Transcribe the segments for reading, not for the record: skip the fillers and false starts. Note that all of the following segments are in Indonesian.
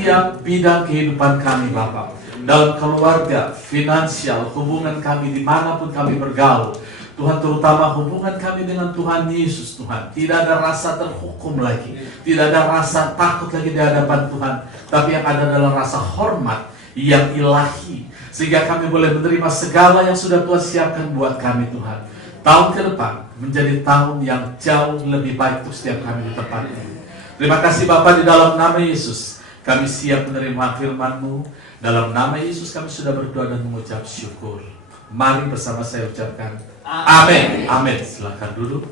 setiap bidang kehidupan kami Bapak. Dalam keluarga, finansial, hubungan kami dimanapun kami bergaul. Tuhan, terutama hubungan kami dengan Tuhan Yesus Tuhan. Tidak ada rasa terhukum lagi. Tidak ada rasa takut lagi di hadapan Tuhan. Tapi yang ada adalah rasa hormat yang ilahi. Sehingga kami boleh menerima segala yang sudah Tuhan siapkan buat kami Tuhan. Tahun ke depan menjadi tahun yang jauh lebih baik untuk setiap kami di tempat ini. Terima kasih Bapak, di dalam nama Yesus kami siap menerima firman-Mu. Dalam nama Yesus kami sudah berdoa dan mengucap syukur. Mari bersama saya ucapkan amin. Amin. Silakan duduk.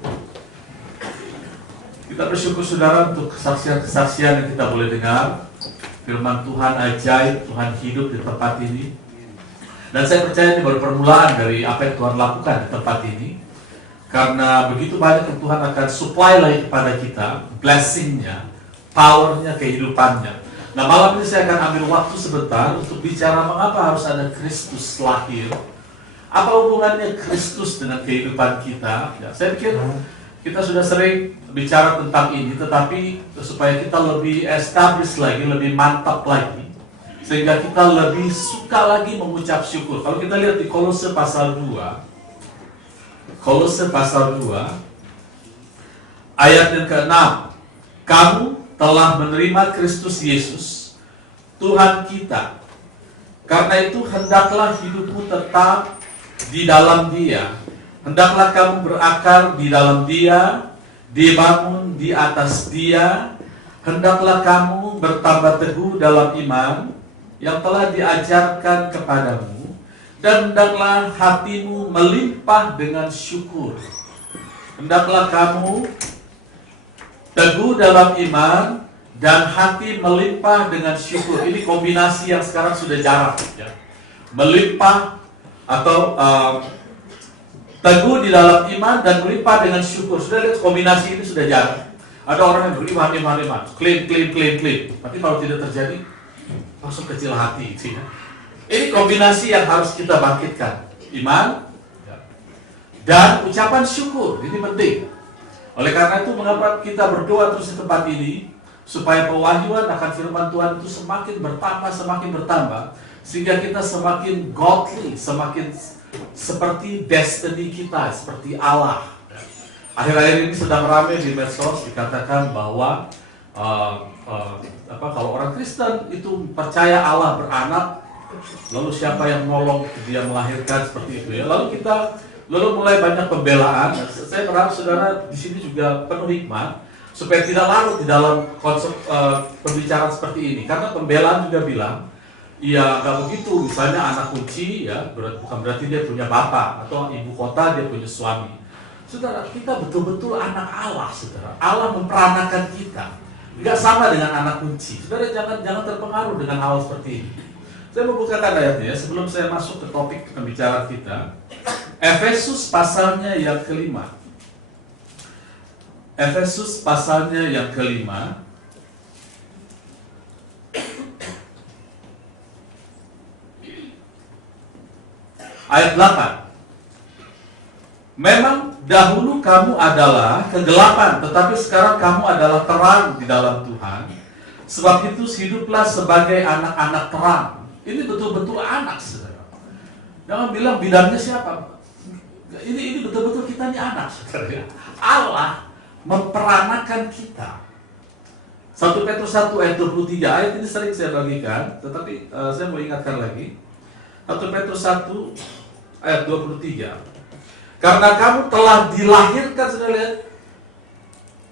Kita bersyukur saudara untuk kesaksian-kesaksian yang kita boleh dengar. Firman Tuhan ajaib, Tuhan hidup di tempat ini. Dan saya percaya ini baru permulaan dari apa yang Tuhan lakukan di tempat ini. Karena begitu banyak yang Tuhan akan supply lagi kepada kita, blessing-nya, power-nya, kehidupannya. Nah, malam ini saya akan ambil waktu sebentar untuk bicara mengapa harus ada Kristus lahir. Apa hubungannya Kristus dengan kehidupan kita? Ya, saya pikir kita sudah sering bicara tentang ini, tetapi supaya kita lebih establish lagi, lebih mantap lagi, sehingga kita lebih suka lagi mengucap syukur. Kalau kita lihat di Kolose pasal 2, Kolose pasal 2, ayat yang ke-6, kamu telah menerima Kristus Yesus, Tuhan kita. Karena itu hendaklah hidupmu tetap di dalam Dia. Hendaklah kamu berakar di dalam Dia, dibangun di atas Dia. Hendaklah kamu bertambah teguh dalam iman yang telah diajarkan kepadamu, dan hendaklah hatimu melimpah dengan syukur. Hendaklah kamu teguh dalam iman dan hati melimpah dengan syukur. Ini kombinasi yang sekarang sudah jarang ya. Melimpah atau teguh di dalam iman dan melimpah dengan syukur. Sudah lihat kombinasi ini sudah jarang. Ada orang yang beriman, klaim. Tapi kalau tidak terjadi, langsung kecil hati ya. Ini kombinasi yang harus kita bangkitkan. Iman dan ucapan syukur. Ini penting. Oleh karena itu mengapa kita berdoa terus di tempat ini, supaya pewahyuan akan firman Tuhan itu semakin bertambah, sehingga kita semakin godly, semakin seperti destiny kita, seperti Allah. Akhir-akhir ini sedang ramai di medsos dikatakan bahwa kalau orang Kristen itu percaya Allah beranak, lalu siapa yang nolong dia melahirkan seperti itu ya. Lalu mulai banyak pembelaan. Saya berharap saudara di sini juga penuh hikmat supaya tidak larut di dalam konsep pembicaraan seperti ini. Karena pembelaan juga bilang, ya nggak begitu. Misalnya anak kunci ya, bukan berarti dia punya bapak, atau ibu kota dia punya suami. Saudara, kita betul-betul anak Allah, saudara. Allah memperanakan kita. Nggak sama dengan anak kunci. Saudara jangan terpengaruh dengan hal seperti ini. Saya membukakan ayatnya sebelum saya masuk ke topik pembicaraan kita. Efesus pasalnya yang kelima. Efesus pasalnya yang kelima. Ayat 8. Memang dahulu kamu adalah kegelapan, tetapi sekarang kamu adalah terang di dalam Tuhan. Sebab itu hiduplah sebagai anak-anak terang. Ini betul-betul anak, saudara. Jangan bilang bidangnya siapa. Ini betul-betul kita ini anak, saudara. Allah memperanakan kita. 1 Petrus 1 ayat 23. Ayat ini sering saya bagikan, tetapi saya mau ingatkan lagi. 1 Petrus 1 ayat 23. Karena kamu telah dilahirkan, saudara lihat.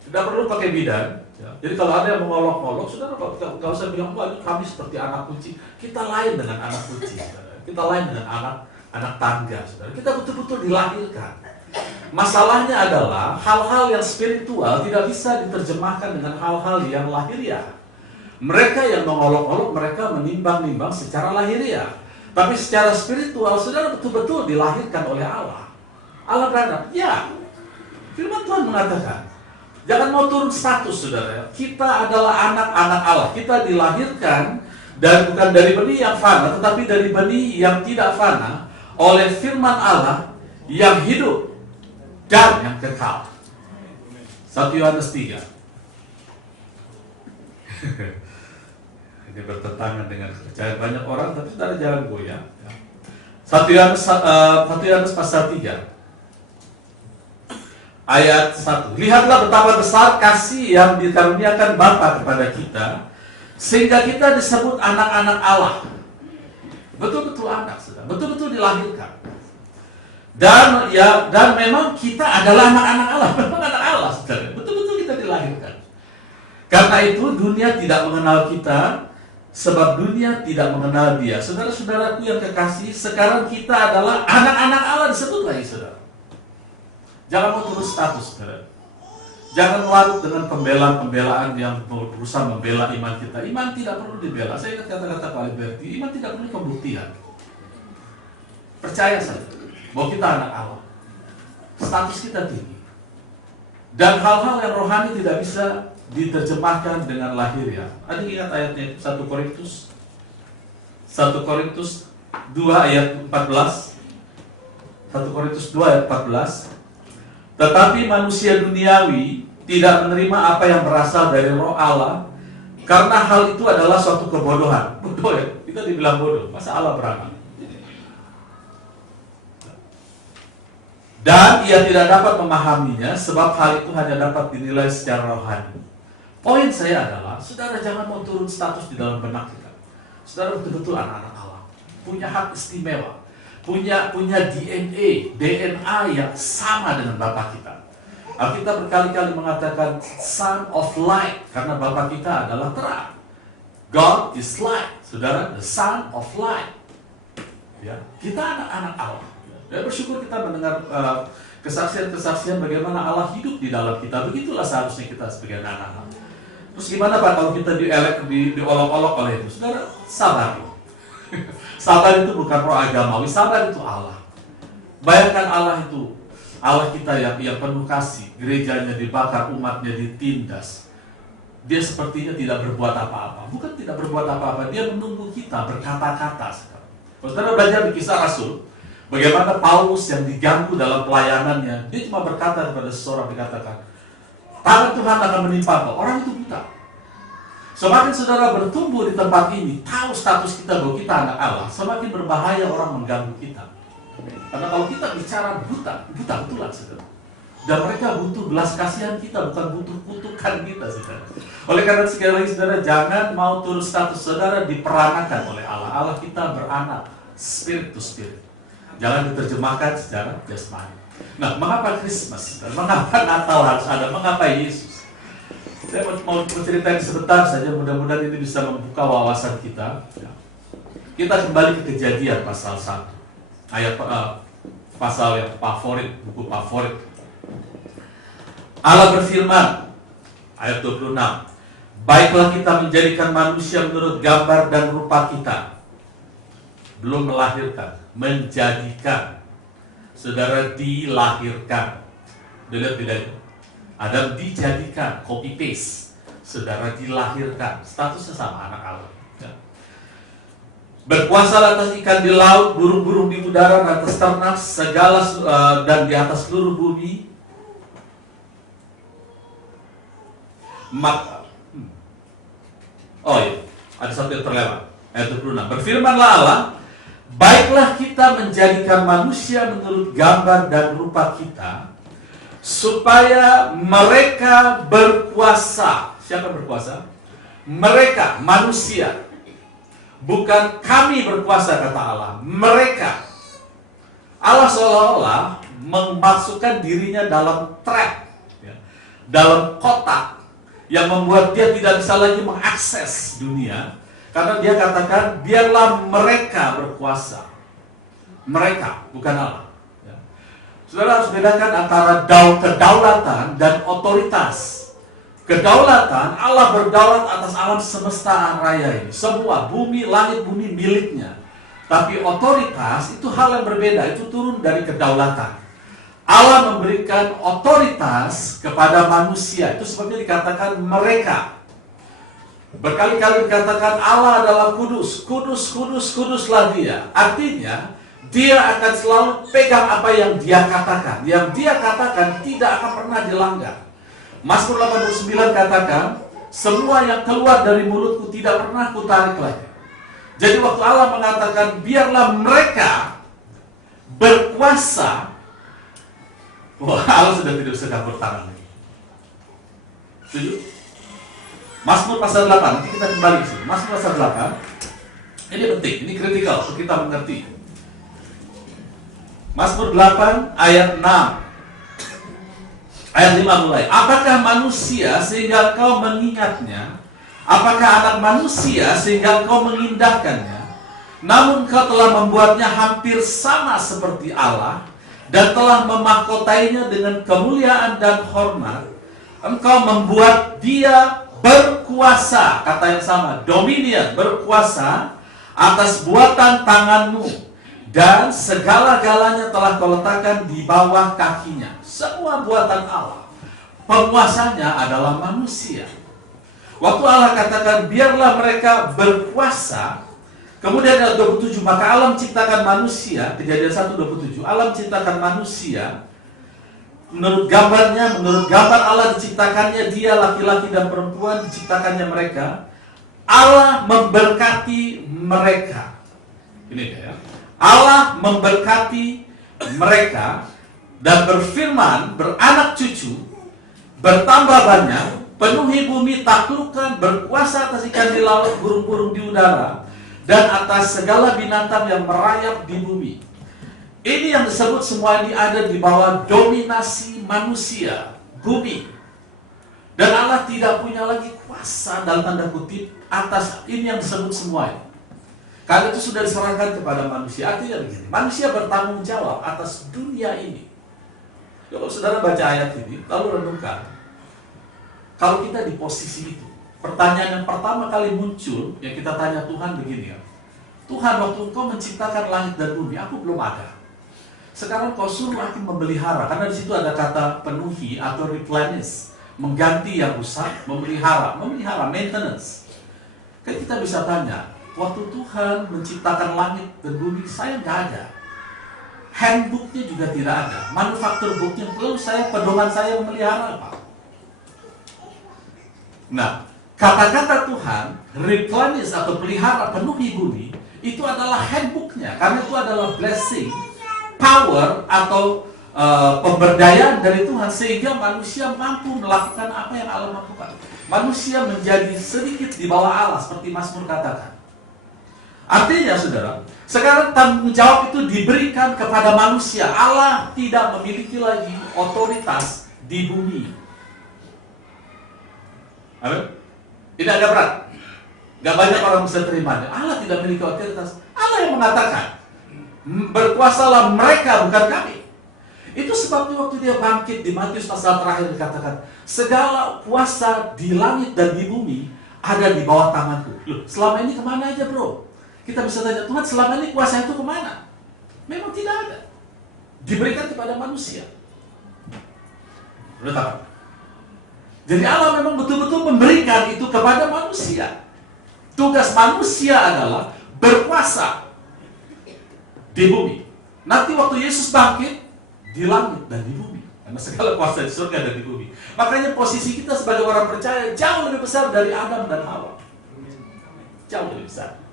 Tidak perlu pakai bidan. Ya. Jadi kalau ada yang mengolok-olok, saudara kalau usah bilang, wah kami seperti anak kunci. Kita lain dengan anak kunci, saudara. Kita lain dengan anak tangga, saudara. Kita betul-betul dilahirkan. Masalahnya adalah hal-hal yang spiritual tidak bisa diterjemahkan dengan hal-hal yang lahiriah. Mereka yang mengolok-olok, mereka menimbang-nimbang secara lahiriah. Tapi secara spiritual, saudara betul-betul dilahirkan oleh Allah. Allah beranak, ya. Firman Tuhan mengatakan, jangan mau turun status, saudara. Kita adalah anak-anak Allah. Kita dilahirkan dan bukan dari benih yang fana, tetapi dari benih yang tidak fana, oleh firman Allah yang hidup dan yang kekal. 1 Yohanes 3. Ini bertentangan dengan kepercayaan banyak orang, tapi saudara jangan goyah. 1 Yohanes pasal 3 ayat 1. Lihatlah betapa besar kasih yang dikaruniakan Bapa kepada kita, sehingga kita disebut anak-anak Allah. Betul-betul anak, saudara. Betul-betul dilahirkan. Dan memang kita adalah anak-anak Allah. Memang anak Allah, saudara. Betul-betul kita dilahirkan. Karena itu dunia tidak mengenal kita, sebab dunia tidak mengenal Dia. Saudara-saudaraku yang kekasih, sekarang kita adalah anak-anak Allah, disebut lagi, saudara. Jangan mau turun status, saudara. Jangan larut dengan pembelaan-pembelaan yang berusaha membela iman kita. Iman tidak perlu dibela. Saya ingat kata-kata Pak Alberti, iman tidak perlu pembuktian. Percaya saja bahwa kita anak Allah. Status kita tinggi. Dan hal-hal yang rohani tidak bisa diterjemahkan dengan lahiriah. Ada ingat ayatnya 1 Korintus 2 ayat 14. 1 Korintus 2 ayat 14. Tetapi manusia duniawi tidak menerima apa yang berasal dari roh Allah, karena hal itu adalah suatu kebodohan. Bodoh ya? Kita dibilang bodoh. Masa Allah beranak? Dan ia tidak dapat memahaminya, sebab hal itu hanya dapat dinilai secara rohani. Poin saya adalah, saudara jangan mau turun status di dalam benak kita. Saudara betul-betul anak-anak Allah, punya hak istimewa, punya DNA yang sama dengan Bapa kita. Alkitab berkali-kali mengatakan Son of Light, karena Bapa kita adalah terang. God is light, saudara, the Son of Light. Ya, kita anak-anak Allah. Dan bersyukur kita mendengar kesaksian-kesaksian bagaimana Allah hidup di dalam kita. Begitulah seharusnya kita sebagai anak-anak. Terus gimana Pak kalau kita diolok-olok oleh itu? Saudara, sabar. Sabar itu bukan roh agamawi, sabar itu Allah. Bayangkan Allah itu, Allah kita yang penuh kasih, gerejanya dibakar, umatnya ditindas. Dia sepertinya tidak berbuat apa-apa. Bukan tidak berbuat apa-apa, dia menunggu kita berkata-kata. Saudara belajar di Kisah Rasul, bagaimana Paulus yang diganggu dalam pelayanannya, dia cuma berkata kepada seseorang, dikatakan, tangan Tuhan akan menimpa kau. Orang itu buta. Semakin saudara bertumbuh di tempat ini, tahu status kita bahwa kita anak Allah, semakin berbahaya orang mengganggu kita. Karena kalau kita bicara buta betulan, saudara. Dan mereka butuh belas kasihan kita, bukan butuh kutukan kita, saudara. Oleh karena sekali lagi, saudara, jangan mau turun status saudara diperanakan oleh Allah. Allah kita beranak, spirit to spirit. Jangan diterjemahkan secara jasmani. Nah, mengapa Christmas? Mengapa Natal harus ada? Mengapa Yesus? Saya mau ceritakan sebentar saja, mudah-mudahan ini bisa membuka wawasan kita. Kita kembali ke Kejadian pasal 1. Ayat pasal yang favorit, buku favorit. Allah berfirman, ayat 26. Baiklah kita menjadikan manusia menurut gambar dan rupa kita. Belum melahirkan, menjadikan. Saudara dilahirkan. Dilihat bedanya. Adam dijadikan, copy paste. Saudara dilahirkan, statusnya sama, anak Allah. Ya. Berkuasa atas ikan di laut, burung-burung di udara, atas ternak, segala dan di atas seluruh bumi. Oh iya, ada satu yang terlewat. Ayat 26. Berfirmanlah Allah, baiklah kita menjadikan manusia menurut gambar dan rupa kita, supaya mereka berkuasa. Siapa berkuasa? Mereka, manusia. Bukan kami berkuasa, kata Allah. Mereka. Allah seolah-olah memasukkan dirinya dalam trap, ya, dalam kotak, yang membuat dia tidak bisa lagi mengakses dunia. Karena dia katakan, biarlah mereka berkuasa. Mereka, bukan Allah. Saudara harus bedakan antara kedaulatan dan otoritas. Kedaulatan, Allah berdaulat atas alam semesta raya ini. Semua, bumi, langit, bumi miliknya. Tapi otoritas itu hal yang berbeda, itu turun dari kedaulatan. Allah memberikan otoritas kepada manusia. Itu sebabnya dikatakan mereka. Berkali-kali dikatakan Allah adalah kudus. Kudus, kudus, kuduslah Dia. Artinya, Dia akan selalu pegang apa yang Dia katakan. Yang Dia katakan tidak akan pernah dilanggar. Mazmur 89 katakan, Semua yang keluar dari mulutku tidak pernah kutarik lagi. Jadi waktu Allah mengatakan, biarlah mereka berkuasa, wah, Allah sudah tidak bisa campur tangan lagi. Setuju? Mazmur pasal 8, nanti kita kembali ke sini. Mazmur pasal 8, ini penting, ini kritikal untuk kita mengerti. Mazmur 8 ayat 6. Ayat 5 mulai. Apakah manusia sehingga kau mengingatnya? Apakah anak manusia sehingga kau mengindahkannya? Namun kau telah membuatnya hampir sama seperti Allah dan telah memahkotainya dengan kemuliaan dan hormat. Engkau membuat dia berkuasa, kata yang sama, dominion, berkuasa atas buatan tanganmu, dan segala-galanya telah kau letakkan di bawah kakinya. Semua buatan Allah, penguasanya adalah manusia. Waktu Allah katakan biarlah mereka berkuasa, kemudian ayat 27, maka Allah menciptakan manusia, Kejadian 1:27, Allah menciptakan manusia menurut gambarnya, menurut gambar Allah diciptakannya dia, laki-laki dan perempuan diciptakannya mereka. Allah memberkati mereka. Ini ya. Allah memberkati mereka dan berfirman, beranak cucu, bertambah banyak, penuhi bumi, taklukkan, berkuasa atas ikan di laut, burung-burung di udara, dan atas segala binatang yang merayap di bumi. Ini yang disebut semua ini ada di bawah dominasi manusia, bumi. Dan Allah tidak punya lagi kuasa dalam tanda kutip atas ini yang disebut semua ini. Karena itu sudah diserahkan kepada manusia. Artinya begini, manusia bertanggung jawab atas dunia ini. Kalau saudara baca ayat ini, lalu renungkan. Kalau kita di posisi itu, pertanyaan yang pertama kali muncul, yang kita tanya Tuhan begini ya. Tuhan, waktu Engkau menciptakan langit dan bumi, aku belum ada. Sekarang Kau suruh aku memelihara, karena di situ ada kata penuhi atau replenish, mengganti yang rusak, memelihara, maintenance. Kan kita bisa tanya, waktu Tuhan menciptakan langit dan bumi, saya nggak ada. Handbooknya juga tidak ada. Manufaktur booknya, lalu pedoman saya memelihara apa? Nah, kata-kata Tuhan, replenish atau pelihara, penuhi bumi, itu adalah handbooknya. Karena itu adalah blessing, power atau pemberdayaan dari Tuhan, sehingga manusia mampu melakukan apa yang Allah lakukan. Manusia menjadi sedikit di bawah Allah, seperti Mazmur katakan. Artinya saudara, sekarang tanggung jawab itu diberikan kepada manusia. Allah tidak memiliki lagi otoritas di bumi. Amin. Ini agak berat. Gak banyak orang bisa terimanya. Allah tidak memiliki otoritas. Allah yang mengatakan, berkuasalah mereka, bukan kami. Itu sebabnya waktu dia bangkit di Matius pasal terakhir dikatakan, segala kuasa di langit dan di bumi ada di bawah tanganku. Loh, selama ini kemana aja bro? Kita bisa tanya, Tuhan selama ini kuasa itu kemana? Memang tidak ada. Diberikan kepada manusia. Betul. Jadi Allah memang betul-betul memberikan itu kepada manusia. Tugas manusia adalah berkuasa di bumi. Nanti waktu Yesus bangkit, di langit dan di bumi. Karena segala kuasa di surga dan di bumi. Makanya posisi kita sebagai orang percaya jauh lebih besar dari Adam dan Hawa. Jauh lebih besar.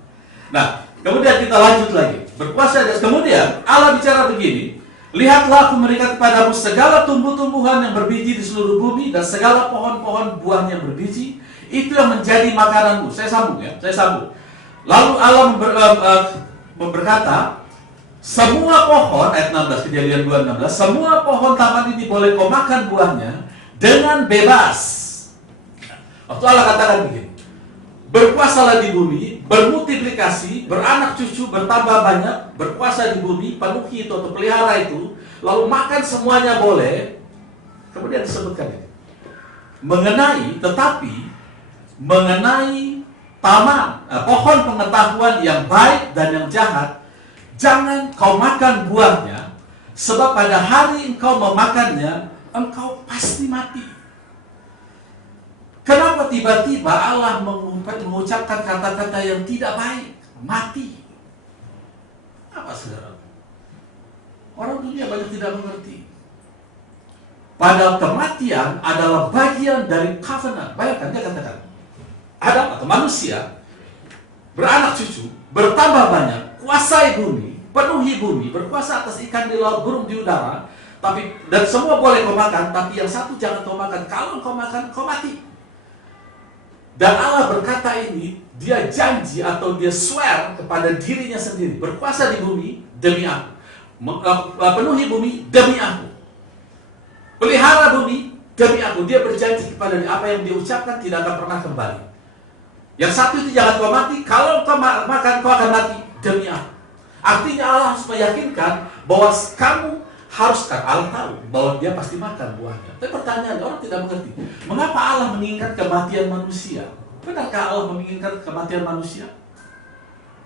Nah, kemudian kita lanjut lagi. Berkuasa dan kemudian Allah bicara begini, lihatlah aku memberikan kepadamu segala tumbuh-tumbuhan yang berbiji di seluruh bumi dan segala pohon-pohon buahnya yang berbiji, itu yang menjadi makananmu. Saya sambung ya, saya sambung. Lalu Allah berkata, semua pohon, ayat 16, Kejadian 2:16, semua pohon taman ini boleh kau makan buahnya dengan bebas. Waktu Allah katakan begini, berkuasalah di bumi, bermultiplikasi, beranak cucu, bertambah banyak, berkuasa di bumi, penuhi itu atau pelihara itu, lalu makan semuanya boleh. Kemudian disebutkan ini, mengenai taman, pohon pengetahuan yang baik dan yang jahat, jangan kau makan buahnya, sebab pada hari engkau memakannya, engkau pasti mati. Kenapa tiba-tiba Allah mengucapkan kata-kata yang tidak baik? Mati. Apa saudara? Orang dunia banyak tidak mengerti. Padahal kematian adalah bagian dari covenant. Bayangkan dia katakan, Adam atau manusia, beranak cucu, bertambah banyak, kuasai bumi, penuhi bumi, berkuasa atas ikan di laut, burung di udara, dan semua boleh kau makan, tapi yang satu jangan kau makan. Kalau kau makan, kau mati. Dan Allah berkata ini, dia janji atau dia swear kepada dirinya sendiri, berkuasa di bumi demi aku, penuhi bumi demi aku, pelihara bumi demi aku. Dia berjanji kepada dia, apa yang dia ucapkan tidak akan pernah kembali. Yang satu itu jangan kau mati, kalau kau makan kau akan mati demi aku. Artinya Allah harus meyakinkan bahwa kamu harus, kan Allah tahu bahwa dia pasti makan buahnya. Tapi pertanyaannya, orang tidak mengerti, mengapa Allah menginginkan kematian manusia? Benarkah Allah menginginkan kematian manusia?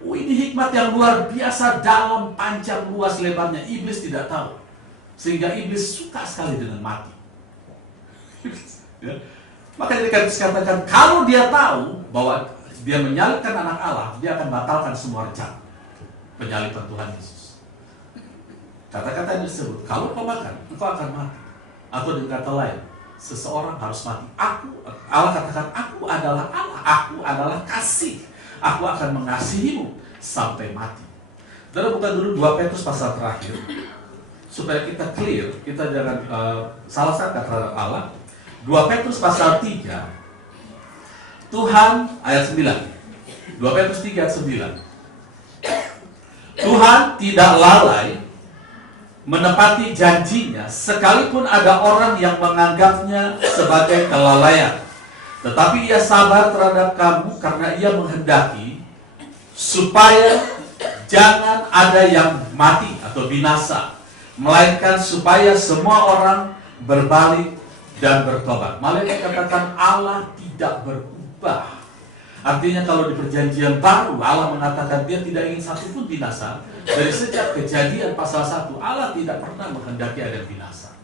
Oh, ini hikmat yang luar biasa, dalam, panjang, luas, lebarnya. Iblis tidak tahu, sehingga iblis suka sekali dengan mati. Ya. Maka dikatakan, kalau dia tahu bahwa dia menyalibkan anak Allah, dia akan batalkan semua rencana penyaliban Tuhan Yesus. Kata-kata yang disebut, kalau kau makan, engkau akan mati. Atau dengan kata lain, seseorang harus mati. Allah katakan, aku adalah Allah, aku adalah kasih. Aku akan mengasihimu sampai mati. Dan bukan dulu 2 Petrus pasal terakhir, supaya kita clear, kita jangan salah sangka terhadap Allah. 2 Petrus pasal 3, Tuhan, ayat 9. 2 Petrus 3 ayat 9. Tuhan tidak lalai menepati janjinya, sekalipun ada orang yang menganggapnya sebagai kelalaian. Tetapi ia sabar terhadap kamu karena ia menghendaki supaya jangan ada yang mati atau binasa, melainkan supaya semua orang berbalik dan bertobat. Malaikat katakan Allah tidak berubah. Artinya kalau di perjanjian baru Allah mengatakan dia tidak ingin satu pun binasa. Dari sejak kejadian pasal 1, Allah tidak pernah menghendaki ada binasa.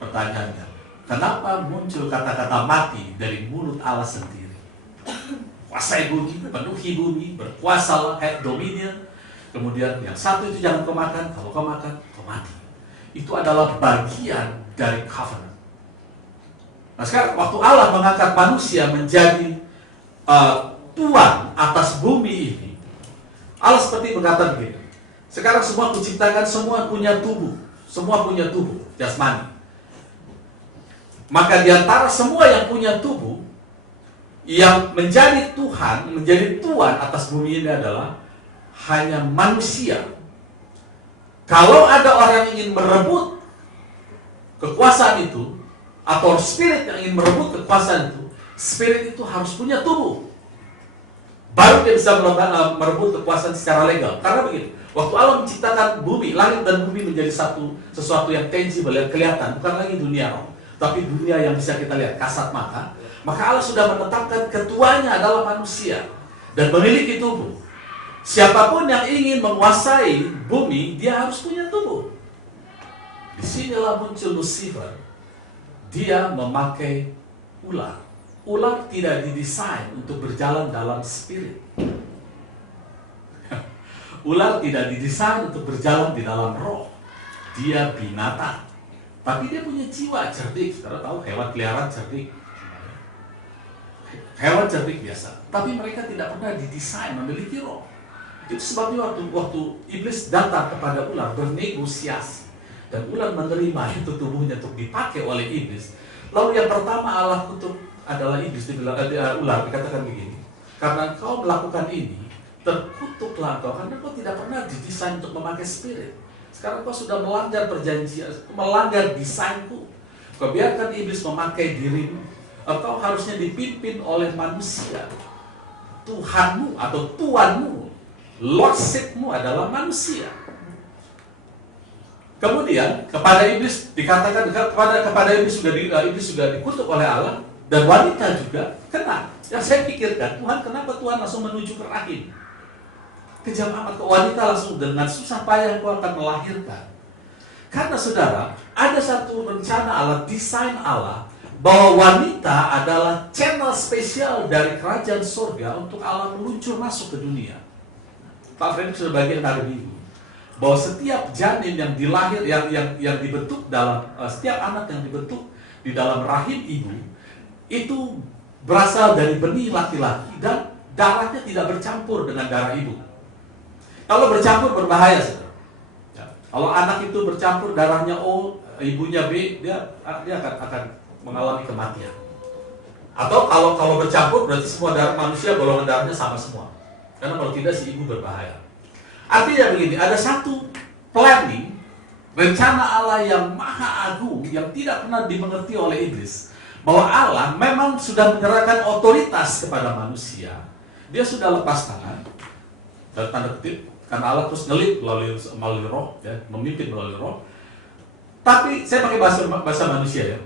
Pertanyaannya, kenapa muncul kata-kata mati dari mulut Allah sendiri? Kuasai bumi, penuhi bumi, berkuasalah, have dominion. Kemudian yang satu itu jangan kau makan, kalau kau makan, kau mati. Itu adalah bagian dari covenant. Nah sekarang waktu Allah mengangkat manusia menjadi tuan atas bumi ini, Allah seperti berkata begini, sekarang semua kuciptakan, semua punya tubuh, jasmani. Maka di antara semua yang punya tubuh, yang menjadi Tuhan, menjadi tuan atas bumi ini adalah hanya manusia. Kalau ada orang yang ingin merebut kekuasaan itu, atau spirit yang ingin merebut kekuasaan itu, spirit itu harus punya tubuh. Baru dia bisa merebut kekuasaan secara legal. Karena begini, waktu Allah menciptakan bumi, langit dan bumi menjadi sesuatu yang tangible, yang kelihatan, bukan lagi dunia roh, tapi dunia yang bisa kita lihat kasat mata. Maka Allah sudah menetapkan ketuanya adalah manusia dan memiliki tubuh. Siapapun yang ingin menguasai bumi, dia harus punya tubuh. Disinilah muncul Lucifer. Dia memakai ular. Ular tidak didesain untuk berjalan dalam spirit. Ular tidak didesain untuk berjalan di dalam roh. Dia binatang, tapi dia punya jiwa cerdik. Saudara tahu hewan peliharaan cerdik. Hewan cerdik biasa, tapi mereka tidak pernah didesain memiliki roh. Itu sebabnya waktu iblis datang kepada ular bernegosiasi, dan ular menerima itu tubuhnya untuk dipakai oleh iblis. Lalu yang pertama Allah kutuk adalah iblis. Ular dikatakan begini, karena kau melakukan ini, terkutuklah kau, karena kau tidak pernah didesain untuk memakai spirit. Sekarang kau sudah melanggar perjanjian, melanggar desainku. Kau biarkan iblis memakai dirimu. Kau harusnya dipimpin oleh manusia. Tuhanmu atau tuanmu, lordshipmu adalah manusia. Kemudian kepada iblis dikatakan, kepada iblis sudah dikutuk oleh Allah. Dan wanita juga kena. Yang saya pikirkan, Tuhan, kenapa Tuhan langsung menuju ke rahim? Kejam amat, ke wanita langsung dengan susah payah kau akan melahirkan. Karena saudara, ada satu rencana Allah, desain Allah, bahwa wanita adalah channel spesial dari kerajaan surga untuk Allah meluncur masuk ke dunia. Pak Fredrik sudah bagian hari Minggu, bahwa setiap janin yang dilahir, yang dibentuk dalam, setiap anak yang dibentuk di dalam rahim ibu, itu berasal dari benih laki-laki dan darahnya tidak bercampur dengan darah ibu. Kalau bercampur berbahaya, saudara. Ya. Kalau anak itu bercampur darahnya O, ibunya B, dia akan mengalami kematian. Atau kalau bercampur berarti semua darah manusia golongan darahnya sama semua. Karena kalau tidak si ibu berbahaya. Artinya begini, ada satu planning, rencana Allah yang maha agung yang tidak pernah dimengerti oleh iblis. Bahwa Allah memang sudah menyerahkan otoritas kepada manusia. Dia sudah lepas tangan, dalam tanda kutip, karena Allah terus ngelit melalui roh, ya, memimpin melalui roh. Tapi saya pakai bahasa manusia ya.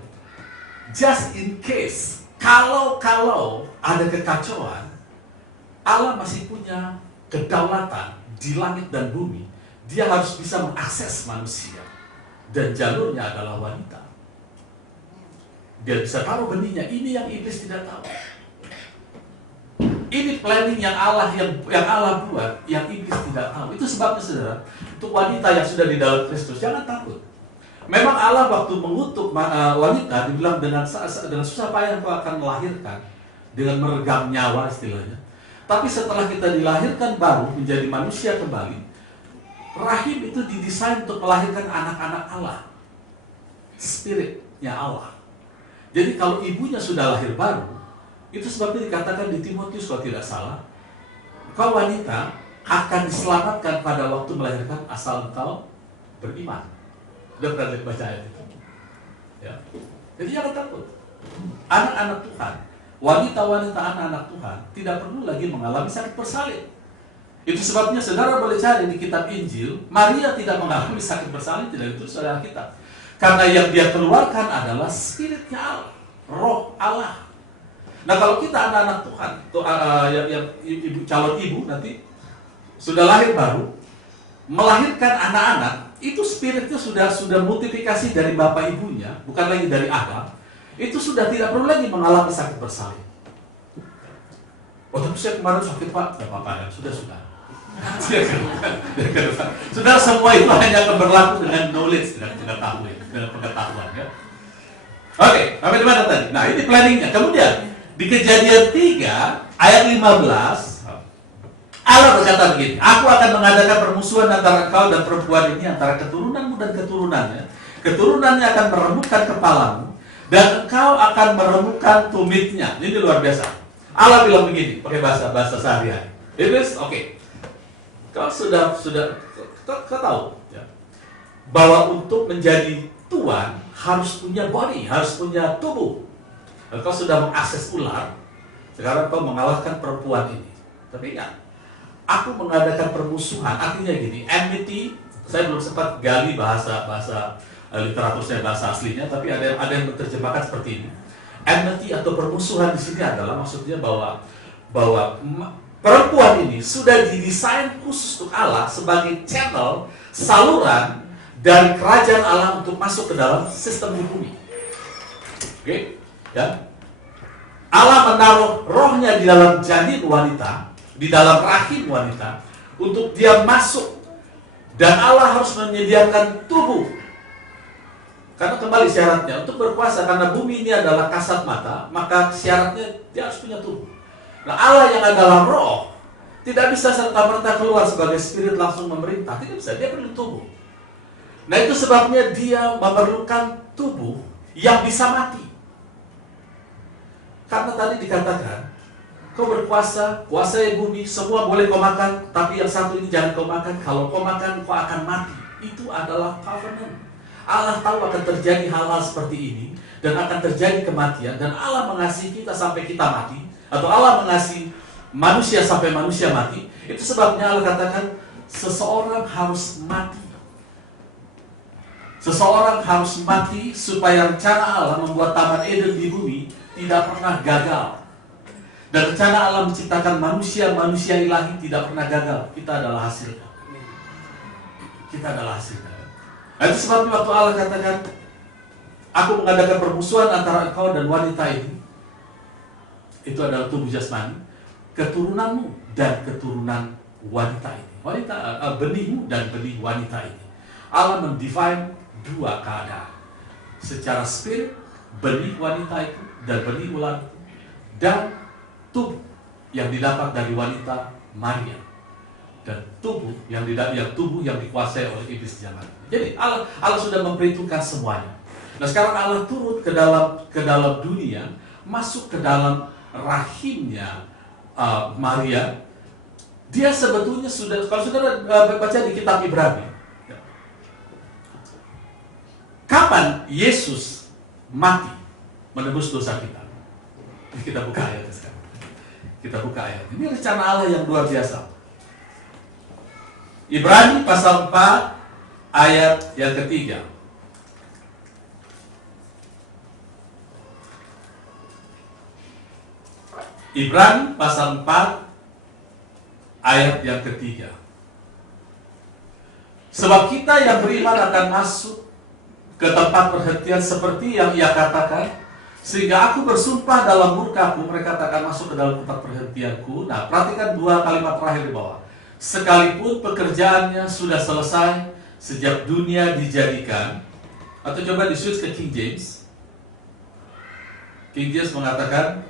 Just in case, kalau ada kekacauan, Allah masih punya kedaulatan di langit dan bumi. Dia harus bisa mengakses manusia. Dan jalurnya adalah wanita. Dia bisa taruh benihnya. Ini yang iblis tidak tahu. Ini planning yang Allah buat, yang iblis tidak tahu. Itu sebabnya, saudara, untuk wanita yang sudah di dalam Kristus, jangan takut. Memang Allah waktu mengutuk wanita, dibilang dengan susah payah kau akan melahirkan, dengan meregang nyawa istilahnya. Tapi setelah kita dilahirkan baru, menjadi manusia kembali, rahim itu didesain untuk melahirkan anak-anak Allah. Spiritnya Allah. Jadi kalau ibunya sudah lahir baru, itu sebabnya dikatakan di Timotius kalau tidak salah, kau wanita akan diselamatkan pada waktu melahirkan asal engkau beriman. Udah pernah baca ayat itu? Ya. Jadi jangan takut. Anak-anak Tuhan, wanita-wanita anak-anak Tuhan tidak perlu lagi mengalami sakit bersalin. Itu sebabnya saudara boleh cari di kitab Injil, Maria tidak mengalami sakit bersalin, tidak ditulis oleh Alkitab. Karena yang dia keluarkan adalah spiritnya Allah, roh Allah. Nah kalau kita anak-anak Tuhan, yang calon ibu nanti sudah lahir baru, melahirkan anak-anak, itu spiritnya sudah multiplikasi dari bapak ibunya, bukan lagi dari Adam. Itu sudah tidak perlu lagi mengalami sakit bersalin. Oh tapi saya kemarin sakit pak, tidak apa-apa ya, sudah. Sudah semua itu hanya akan berlaku dengan knowledge, dengan pengetahuan ya. Oke, sampai di mana tadi? Nah ini planningnya. Kemudian di Kejadian 3 ayat 15 Allah berkata begini, aku akan mengadakan permusuhan antara engkau dan perempuan ini, antara keturunanmu dan keturunannya. Keturunannya akan meremukkan kepalamu dan engkau akan meremukkan tumitnya. Ini luar biasa. Allah bilang begini, pakai bahasa sehari-hari. Iblis, oke. Kau sudah kau tahu ya, bahwa untuk menjadi tuan harus punya body, harus punya tubuh. Kau sudah mengakses ular, sekarang kau mengalahkan perempuan ini. Tapi ingat, aku mengadakan permusuhan, artinya gini, enmity. Saya belum sempat gali bahasa literatur saya, bahasa aslinya, tapi ada yang menerjemahkan seperti ini. Enmity atau permusuhan di sini adalah maksudnya bahwa perempuan ini sudah didesain khusus untuk Allah sebagai channel, saluran dari kerajaan Allah untuk masuk ke dalam sistem di bumi. Oke? Ya. Allah menaruh rohnya di dalam janin wanita, di dalam rahim wanita, untuk dia masuk. Dan Allah harus menyediakan tubuh. Karena kembali syaratnya, untuk berkuasa, karena bumi ini adalah kasat mata, maka syaratnya dia harus punya tubuh. Nah Allah yang adalah roh, tidak bisa serta-merta keluar sebagai spirit langsung memerintah. Tidak bisa, dia perlu tubuh. Nah itu sebabnya dia memerlukan tubuh yang bisa mati. Karena tadi dikatakan, kau berkuasa, kuasai bumi, semua boleh kau makan, tapi yang satu ini jangan kau makan. Kalau kau makan, kau akan mati. Itu adalah covenant. Allah tahu akan terjadi hal-hal seperti ini, dan akan terjadi kematian, dan Allah mengasihi kita sampai kita mati, atau Allah mengasihi manusia sampai manusia mati. Itu sebabnya Allah katakan, seseorang harus mati. Seseorang harus mati supaya rencana Allah membuat Taman Eden di bumi tidak pernah gagal. Dan rencana Allah menciptakan manusia ilahi tidak pernah gagal. Kita adalah hasilnya. Kita adalah hasilnya. Nah, itu sebabnya waktu Allah katakan, aku mengadakan permusuhan antara engkau dan wanita ini. Itu adalah tubuh jasmani, keturunanmu dan keturunan wanita ini. Benihmu dan benih wanita ini. Allah mendefine dua keadaan. Secara spirit, benih wanita itu dan benih ular dan tubuh yang didapat dari wanita Maria, dan tubuh yang dikuasai oleh iblis zaman. Jadi Allah sudah memperhitungkan semuanya. Nah sekarang Allah turun ke dalam dunia, masuk ke dalam rahimnya Maria. Dia sebetulnya sudah, kalau saudara baca di kitab Ibrani, kapan Yesus mati menebus dosa kita? Kita buka ayatnya sekarang. Kita buka ayat. Ini rencana Allah yang luar biasa. Ibrani pasal 4 ayat yang ketiga. Ibrani pasal 4 ayat yang ketiga. Sebab kita yang beriman akan masuk ke tempat perhentian seperti yang ia katakan, sehingga aku bersumpah dalam murkaku, mereka tak akan masuk ke dalam tempat perhentianku. Nah, perhatikan dua kalimat terakhir di bawah. Sekalipun pekerjaannya sudah selesai sejak dunia dijadikan. Atau coba di switch ke King James. King James mengatakan,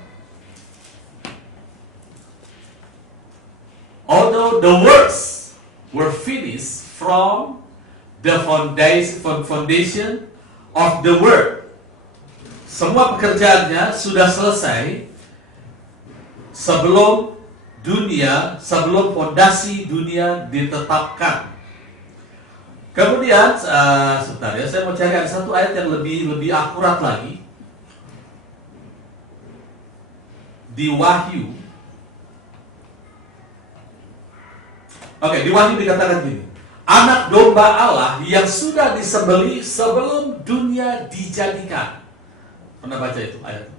although the works were finished from the foundation of the world. Semua pekerjaannya sudah selesai sebelum fondasi dunia ditetapkan. Kemudian, sebentar ya, saya mau cari ada satu ayat yang lebih akurat lagi. Di Wahyu. Di Wahyu dikatakan gini. Anak domba Allah yang sudah disembelih sebelum dunia dijadikan. Pernah baca itu ayat?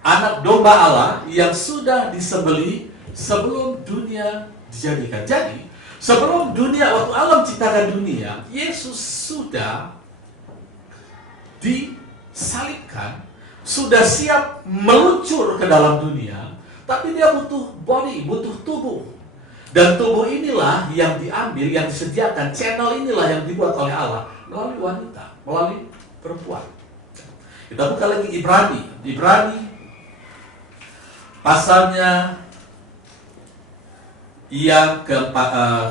Anak domba Allah yang sudah disembelih sebelum dunia dijadikan. Jadi, sebelum dunia, waktu Allah menciptakan dunia, Yesus sudah disalibkan, sudah siap meluncur ke dalam dunia, tapi dia butuh body, butuh tubuh. Dan tubuh inilah yang diambil, yang disediakan, channel inilah yang dibuat oleh Allah melalui wanita, melalui perempuan. Kita buka lagi Ibrani pasalnya yang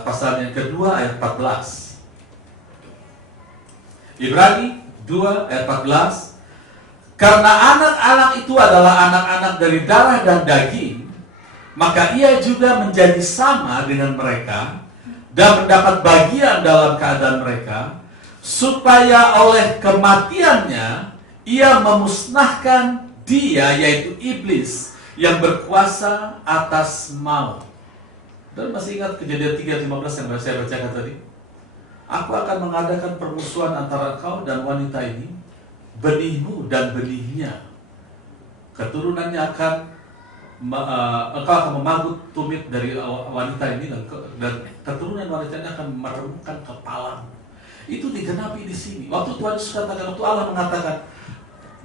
pasalnya kedua ayat 14. Ibrani 2 ayat 14. Karena anak-anak itu adalah anak-anak dari darah dan daging, maka ia juga menjadi sama dengan mereka dan mendapat bagian dalam keadaan mereka, supaya oleh kematiannya ia memusnahkan dia, yaitu iblis, yang berkuasa atas maut. Dan masih ingat Kejadian 3:15 yang saya bacakan tadi? Aku akan mengadakan permusuhan antara kau dan wanita ini, benihmu dan benihnya. Keturunannya engkau akan memanggut tumit dari wanita ini, dan keturunan wanita ini akan meremukkan kepalamu. Itu digenapi di sini. Waktu Tuhan Yesus katakan, waktu Allah mengatakan,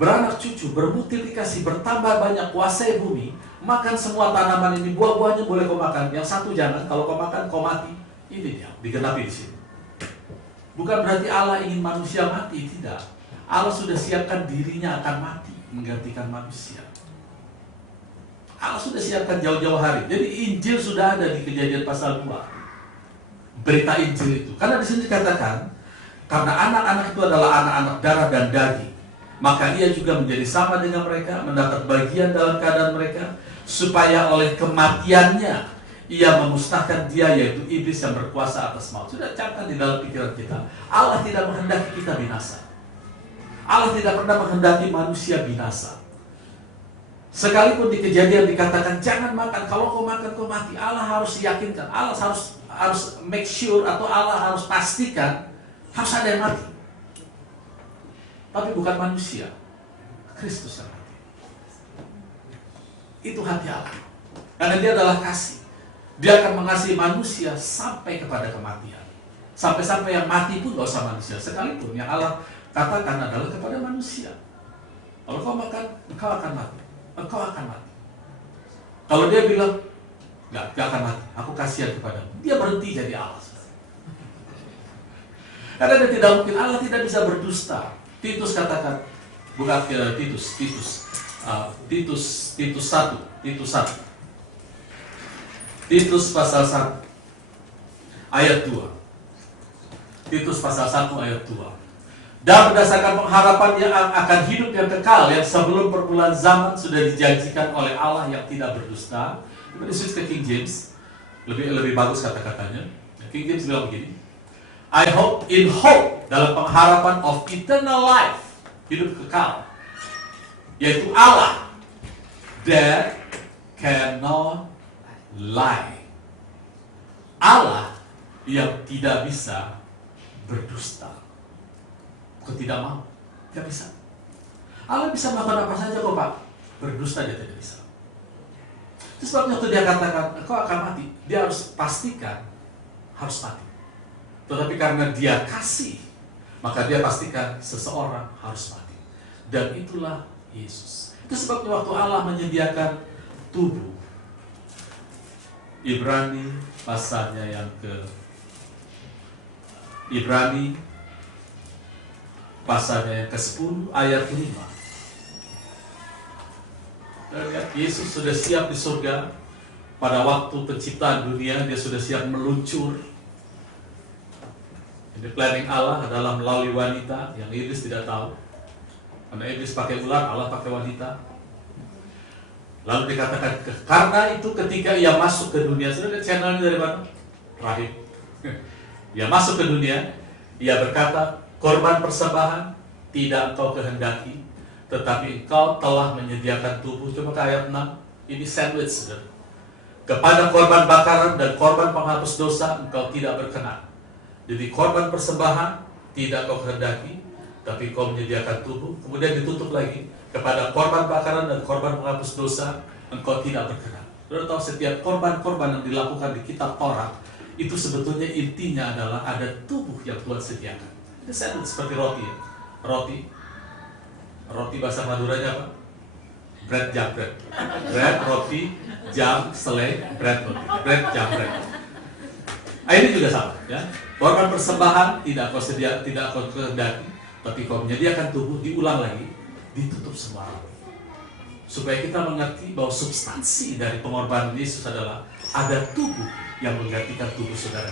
beranak cucu, bermultiplikasi, bertambah banyak, kuasai bumi, makan semua tanaman ini, buah-buahnya boleh kau makan, yang satu jangan, kalau kau makan kau mati. Ini dia, digenapi di sini. Bukan berarti Allah ingin manusia mati, tidak. Allah sudah siapkan dirinya akan mati, menggantikan manusia. Allah sudah siapkan jauh-jauh hari. Jadi Injil sudah ada di Kejadian pasal 2. Berita Injil itu. Karena di sini dikatakan, karena anak-anak itu adalah anak-anak darah dan daging, maka ia juga menjadi sama dengan mereka, mendapat bagian dalam keadaan mereka, supaya oleh kematiannya ia memusnahkan dia, yaitu iblis yang berkuasa atas maut. Sudah camkan di dalam pikiran kita. Allah tidak menghendaki kita binasa. Allah tidak pernah menghendaki manusia binasa. Sekalipun di Kejadian dikatakan jangan makan, kalau kau makan kau mati. Allah harus yakinkan, Allah harus make sure, atau Allah harus pastikan harus ada yang mati. Tapi bukan manusia, Kristus yang mati. Itu hati Allah. Karena dia adalah kasih. Dia akan mengasihi manusia sampai kepada kematian. Sampai-sampai yang mati pun gak usah manusia. Sekalipun yang Allah katakan adalah kepada manusia. Kalau kau makan, engkau akan mati. Engkau akan mati. Kalau dia bilang, gak akan mati, aku kasihan kepadamu, dia berhenti jadi Allah. Karena dia tidak mungkin, Allah tidak bisa berdusta. Titus katakan, bukan Titus. Titus 1. Titus pasal 1 ayat 2. Titus pasal 1 ayat 2. Dan berdasarkan pengharapan yang akan hidup yang kekal yang sebelum permulaan zaman sudah dijanjikan oleh Allah yang tidak berdusta. Kita switch ke King James, lebih bagus kata-katanya. King James bilang begini, I hope, in hope, dalam pengharapan of eternal life, hidup kekal, yaitu Allah that cannot lie. Allah yang tidak bisa berdusta. Bukan tidak mau, tidak bisa. Allah bisa melakukan apa saja kok Pak, berdusta dia tidak bisa. Itu sebabnya waktu dia katakan, kau akan mati, dia harus pastikan harus mati. Tetapi karena dia kasih, maka dia pastikan seseorang harus mati. Dan itulah Yesus. Itu sebabnya waktu Allah menyediakan tubuh, Ibrani pasalnya yang Ibrani pasalnya yang ke-10 ayat 5. Lihat, Yesus sudah siap di surga. Pada waktu penciptaan dunia, dia sudah siap meluncur. Ini planning Allah adalah melalui wanita yang iblis tidak tahu. Karena iblis pakai ular, Allah pakai wanita. Lalu dikatakan, karena itu ketika ia masuk ke dunia, sudah lihat channelnya dari mana? Rahim. Ia masuk ke dunia, ia berkata, korban persembahan tidak engkau kehendaki, tetapi engkau telah menyediakan tubuh. Coba ke ayat 6, ini sandwich, saudara. Kepada korban bakaran dan korban penghapus dosa engkau tidak berkenan. Jadi korban persembahan tidak kau kehendaki, tapi kau menyediakan tubuh. Kemudian ditutup lagi, kepada korban bakaran dan korban penghapus dosa engkau tidak berkenan. Saudara tahu setiap korban-korban yang dilakukan di kitab Taurat itu sebetulnya intinya adalah ada tubuh yang Tuhan sediakan. Itu saya seperti roti, ya. Roti bahasa Maduranya apa? Bread, jam, bread. Bread, roti, jam, selai, bread, roti. Bread, jam, bread. Ini juga sama, ya. Korban persembahan tidak kau kehendaki, tapi kau menyediakan tubuh, diulang lagi, ditutup semua roti. Supaya kita mengerti bahwa substansi dari pengorbanan Yesus adalah ada tubuh yang menggantikan tubuh saudara.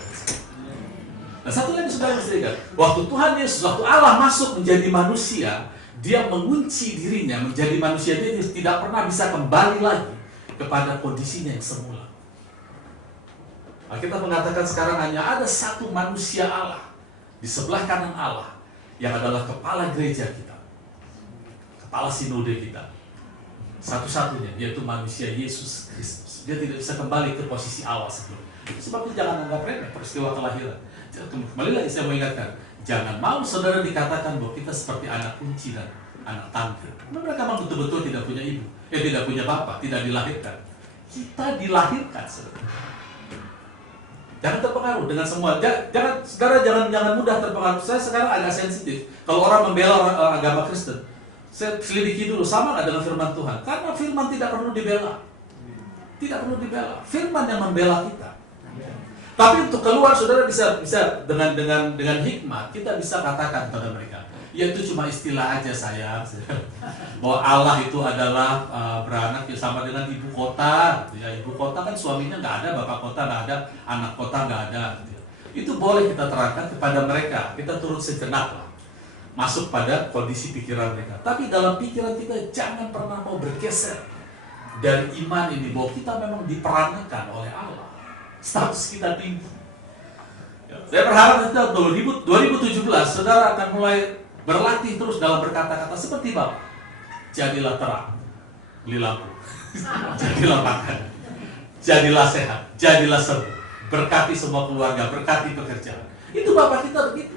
Nah, satu lagi saudara bisa ingat, waktu Tuhan Yesus, waktu Allah masuk menjadi manusia, dia mengunci dirinya menjadi manusia, dia tidak pernah bisa kembali lagi kepada kondisinya yang semula. Nah, kita mengatakan sekarang hanya ada satu manusia Allah di sebelah kanan Allah yang adalah kepala gereja kita, kepala sinode kita, satu-satunya, yaitu manusia Yesus Kristus. Dia tidak bisa kembali ke posisi Allah sebelumnya. Sebab itu jangan anggap remeh peristiwa kelahiran. Kembali lagi saya mau ingatkan, jangan mau saudara dikatakan bahwa kita seperti anak kunci dan anak tangga. Mereka memang betul-betul tidak punya ibu, tidak punya bapak, tidak dilahirkan. Kita dilahirkan, saudara. Jangan terpengaruh dengan semua. Jangan mudah terpengaruh. Saya sekarang agak sensitif. Kalau orang membela agama Kristen, saya selidiki dulu sama nggak dengan firman Tuhan. Karena firman tidak perlu dibela. Tidak perlu dibela. Firman yang membela kita. Tapi untuk keluar, saudara bisa dengan hikmat kita bisa katakan kepada mereka, ya itu cuma istilah aja sayang, bahwa Allah itu adalah beranak ya sama dengan ibu kota. Ya, ibu kota kan suaminya nggak ada, bapak kota nggak ada, anak kota nggak ada. Itu boleh kita terangkan kepada mereka. Kita turut sejenak lah, masuk pada kondisi pikiran mereka. Tapi dalam pikiran kita jangan pernah mau bergeser dari iman ini bahwa kita memang diperankan oleh Allah. Status kita tinggi. Ya, saya berharap nanti tahun 2017 saudara akan mulai berlatih terus dalam berkata-kata seperti Bapak. Jadilah terang, beli lampu, jadilah makan, jadilah sehat, jadilah sembuh, berkati semua keluarga, berkati pekerjaan. Itu Bapak kita begitu.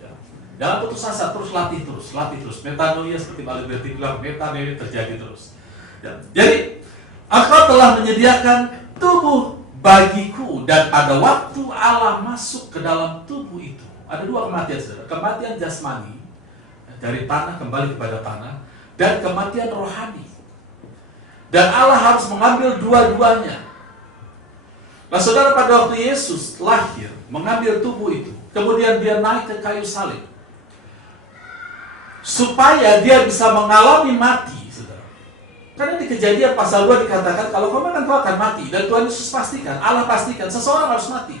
Ya. Jangan putus asa, terus latih terus. Metanoia seperti Pak Liberty bilang, metanoia terjadi terus. Ya. Jadi, Engkau telah menyediakan tubuh bagiku, dan pada waktu Allah masuk ke dalam tubuh itu ada dua kematian, saudara. Kematian jasmani dari tanah kembali kepada tanah, dan kematian rohani. Dan Allah harus mengambil dua-duanya. Nah, saudara, pada waktu Yesus lahir, mengambil tubuh itu, kemudian dia naik ke kayu salib, supaya dia bisa mengalami mati, saudara. Karena di Kejadian pasal 2 dikatakan kalau kau makan kau akan mati. Dan Tuhan Yesus pastikan, Allah pastikan seseorang harus mati.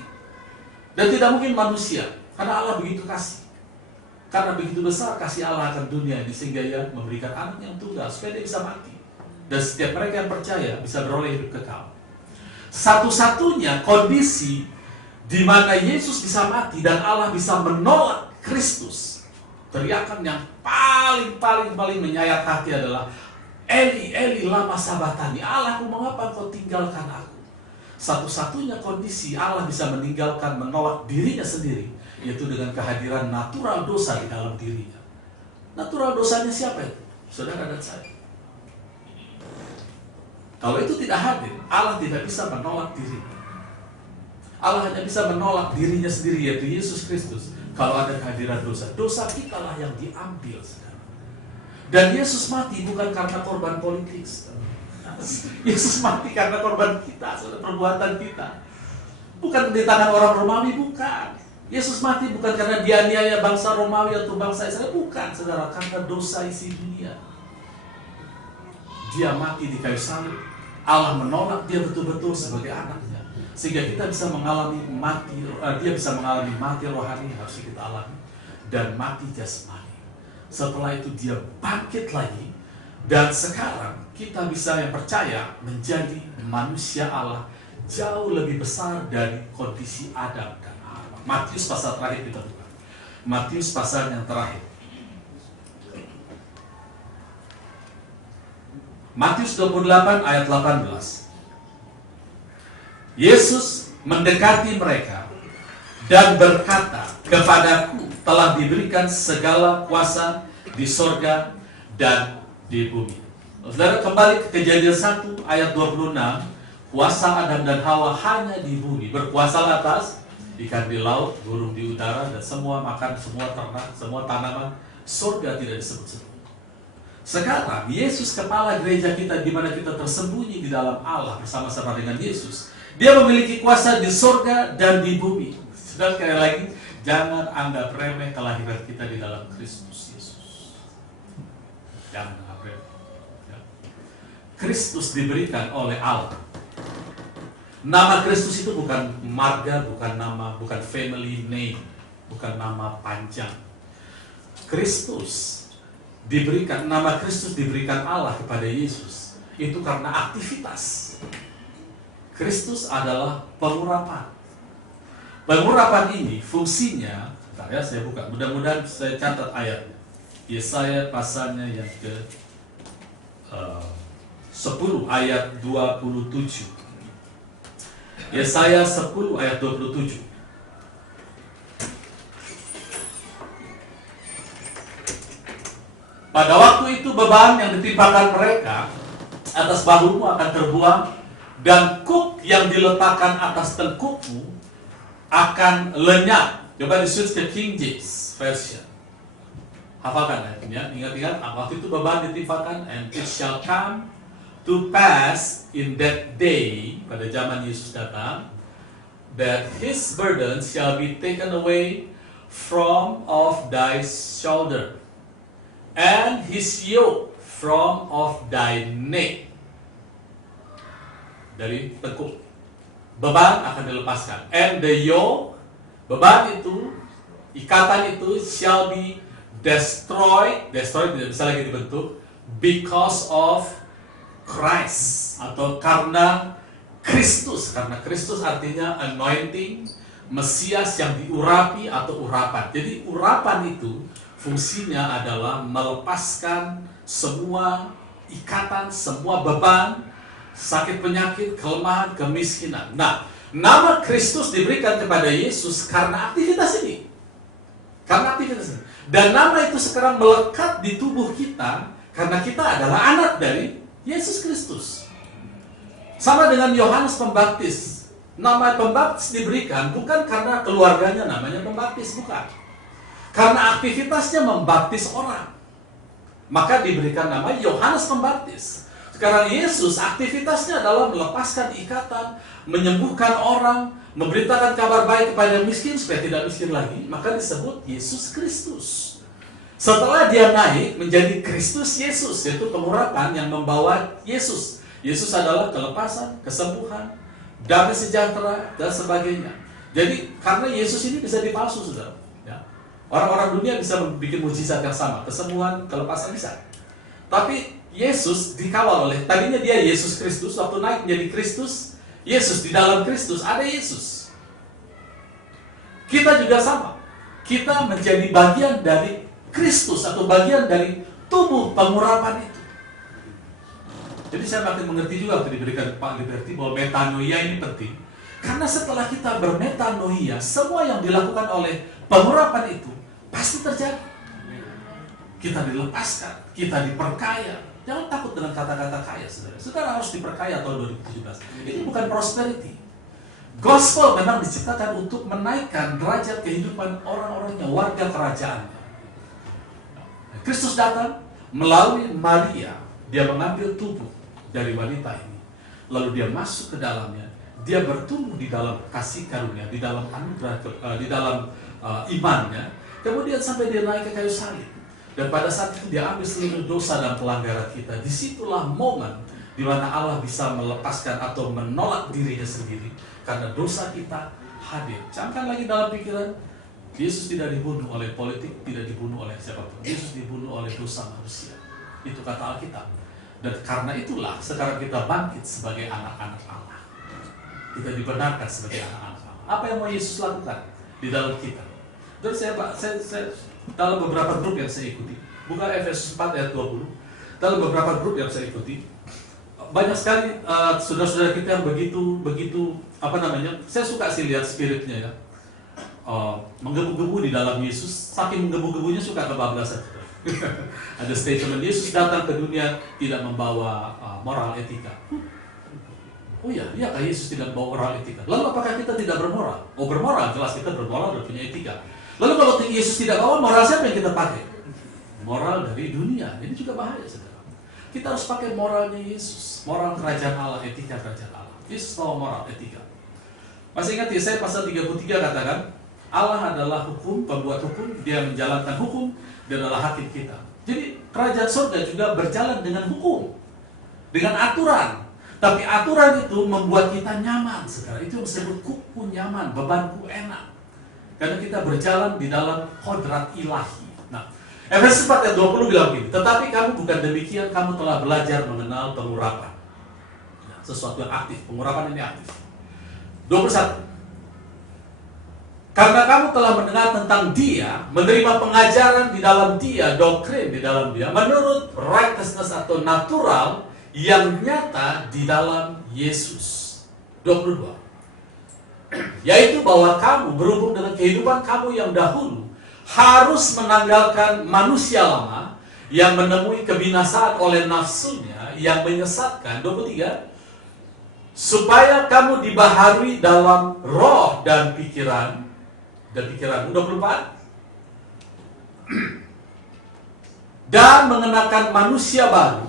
Dan tidak mungkin manusia, karena Allah begitu kasih. Karena begitu besar kasih Allah akan dunia ini, sehingga Ia memberikan anak yang tunggal supaya dia bisa mati. Dan setiap mereka yang percaya bisa beroleh hidup kekal. Satu-satunya kondisi di mana Yesus bisa mati dan Allah bisa menolak Kristus, teriakan yang paling menyayat hati adalah Eli, Eli, lama sabatani, Allahku mengapa kau tinggalkan aku? Satu-satunya kondisi Allah bisa meninggalkan, menolak dirinya sendiri, yaitu dengan kehadiran natural dosa di dalam dirinya. Natural dosanya siapa itu? Saudara dan saya. Kalau itu tidak hadir, Allah tidak bisa menolak dirinya. Allah hanya bisa menolak dirinya sendiri, yaitu Yesus Kristus. Kalau ada kehadiran dosa, dosa kita lah yang diambil, saudara. Dan Yesus mati bukan karena korban politik, saudara. Yesus mati karena korban kita, saudara, perbuatan kita. Bukan di tangan orang Romawi, bukan. Yesus mati bukan karena dianiaya bangsa Romawi atau bangsa Israel, bukan, saudara, karena dosa isi dunia. Dia mati di kayu salib. Allah menolak dia betul-betul sebagai anaknya, sehingga kita bisa mengalami mati. Dia bisa mengalami mati rohani yang harus kita alami, dan mati jasmani. Setelah itu dia bangkit lagi, dan sekarang kita bisa yang percaya menjadi manusia Allah jauh lebih besar dari kondisi Adam dan Hawa. Matius pasal terakhir kita buka. Matius pasal yang terakhir. Matius 28 ayat 18. Yesus mendekati mereka dan berkata, kepadaku telah diberikan segala kuasa di sorga dan di bumi. Saudara, kembali ke Kejadian 1 ayat 26. Kuasa Adam dan Hawa hanya di bumi. Berkuasa atas ikan di laut, burung di udara, dan semua makan, semua ternak, semua tanaman. Sorga tidak disebut-sebut. Sekarang Yesus kepala gereja kita, di mana kita tersembunyi di dalam Allah bersama-sama dengan Yesus. Dia memiliki kuasa di sorga dan di bumi. Dan sekali lagi, jangan anggap remeh kelahiran kita di dalam Kristus Yesus. Jangan anggap remeh. Ya. Kristus diberikan oleh Allah. Nama Kristus itu bukan marga, bukan nama, bukan family name, bukan nama panjang. Kristus diberikan, nama Kristus diberikan Allah kepada Yesus itu karena aktivitas. Kristus adalah pengurapan. Pengurapan ini fungsinya, bentar ya, saya buka, mudah-mudahan saya catat ayatnya. Yesaya pasalnya yang ke 10 ayat 27. Yesaya 10 ayat 27. Pada waktu itu beban yang ditimpakan mereka atas bahumu akan terbuang, dan kuk yang diletakkan atas tengkukmu akan lenyap. Coba di-switch ke King James Version. Hafalkan ayatnya. Ingat-ingat, waktu itu beban ditimpakan, and it shall come to pass in that day, pada zaman Yesus datang, that his burden shall be taken away from off thy shoulder, and his yoke from off thy neck. Dari tengkuk, beban akan dilepaskan. And the yoke, beban itu, ikatan itu, shall be destroyed. Destroyed tidak bisa lagi dibentuk, because of Christ, atau karena Kristus. Karena Kristus artinya anointing, Mesias yang diurapi atau urapan. Jadi urapan itu fungsinya adalah melepaskan semua ikatan, semua beban, sakit penyakit, kelemahan, kemiskinan. Nah, nama Kristus diberikan kepada Yesus karena aktivitas ini. Karena aktivitas ini. Dan nama itu sekarang melekat di tubuh kita karena kita adalah anak dari Yesus Kristus. Sama dengan Yohanes Pembaptis. Nama pembaptis diberikan bukan karena keluarganya namanya pembaptis, bukan. Karena aktivitasnya membaptis orang. Maka diberikan nama Yohanes Pembaptis. Sekarang Yesus aktivitasnya adalah melepaskan ikatan, menyembuhkan orang, memberitakan kabar baik kepada miskin supaya tidak miskin lagi. Maka disebut Yesus Kristus. Setelah dia naik menjadi Kristus Yesus, yaitu pengurapan yang membawa Yesus. Yesus adalah kelepasan, kesembuhan, damai sejahtera, dan sebagainya. Jadi karena Yesus ini bisa dipalsu, saudara. Ya. Orang-orang dunia bisa membuat mujizat yang sama, kesembuhan, kelepasan bisa. Tapi Yesus dikawal oleh, tadinya dia Yesus Kristus, waktu naik menjadi Kristus, Yesus, di dalam Kristus ada Yesus. Kita juga sama. Kita menjadi bagian dari Kristus atau bagian dari tubuh pengurapan itu. Jadi saya makin mengerti juga waktu diberikan Pak Liberty bahwa metanoia ini penting. Karena setelah kita bermetanoia, semua yang dilakukan oleh pengurapan itu pasti terjadi. Kita dilepaskan, kita diperkaya. Jangan takut dengan kata-kata kaya, saudara. Saudara harus diperkaya tahun 2017. Ini bukan prosperity. Gospel memang diciptakan untuk menaikkan derajat kehidupan orang-orangnya, warga kerajaan. Kristus datang melalui Maria, dia mengambil tubuh dari wanita ini, lalu dia masuk ke dalamnya, dia bertumbuh di dalam kasih karunia, di dalam anugerah, di dalam imannya, kemudian sampai dia naik ke kayu salib, dan pada saat itu dia ambil seluruh dosa dan pelanggaran kita. Disitulah momen di mana Allah bisa melepaskan atau menolak dirinya sendiri karena dosa kita hadir. Camkan lagi dalam pikiran, Yesus tidak dibunuh oleh politik, tidak dibunuh oleh siapapun. Yesus dibunuh oleh dosa manusia. Itu kata Alkitab. Dan karena itulah sekarang kita bangkit sebagai anak-anak Allah. Kita dibenarkan sebagai anak-anak Allah. Apa yang mau Yesus lakukan di dalam kita? Dan saya dalam beberapa grup yang saya ikuti, buka Efesus 4 ayat 20. Dalam beberapa grup yang saya ikuti, banyak sekali saudara-saudara kita yang begitu saya suka sih lihat spiritnya ya. Menggebu-gebu di dalam Yesus, saking menggebu-gebunya suka kebablasan. Ada statement, Yesus datang ke dunia tidak membawa moral etika. Oh iya, kah Yesus tidak membawa moral etika? Lalu apakah kita tidak bermoral? Oh bermoral, jelas kita bermoral dan punya etika. Lalu kalau Yesus tidak bawa moral, siapa yang kita pakai? Moral dari dunia. Ini juga bahaya, saudara. Kita harus pakai moralnya Yesus, moral kerajaan Allah, etika kerajaan Allah. Yesus bawa moral, etika. Masih ingat Yesaya pasal 33 katakan, Allah adalah hukum, pembuat hukum, dia menjalankan hukum, dia adalah hakim kita. Jadi kerajaan surga juga berjalan dengan hukum, dengan aturan. Tapi aturan itu membuat kita nyaman, saudara. Itu disebut kuku nyaman, bebanku enak. Karena kita berjalan di dalam kodrat ilahi. Nah, Efesus 4 ayat 20 bilang begini, tetapi kamu bukan demikian, kamu telah belajar mengenal pengurapan. Nah, sesuatu yang aktif, pengurapan ini aktif. 21. Karena kamu telah mendengar tentang dia, menerima pengajaran di dalam dia, doktrin di dalam dia, menurut righteousness atau natural yang nyata di dalam Yesus. 22. Yaitu bahwa kamu berhubung dengan kehidupan kamu yang dahulu harus menanggalkan manusia lama yang menemui kebinasaan oleh nafsunya yang menyesatkan. 23. Supaya kamu dibaharui dalam roh dan pikiran. 24. Dan mengenakan manusia baru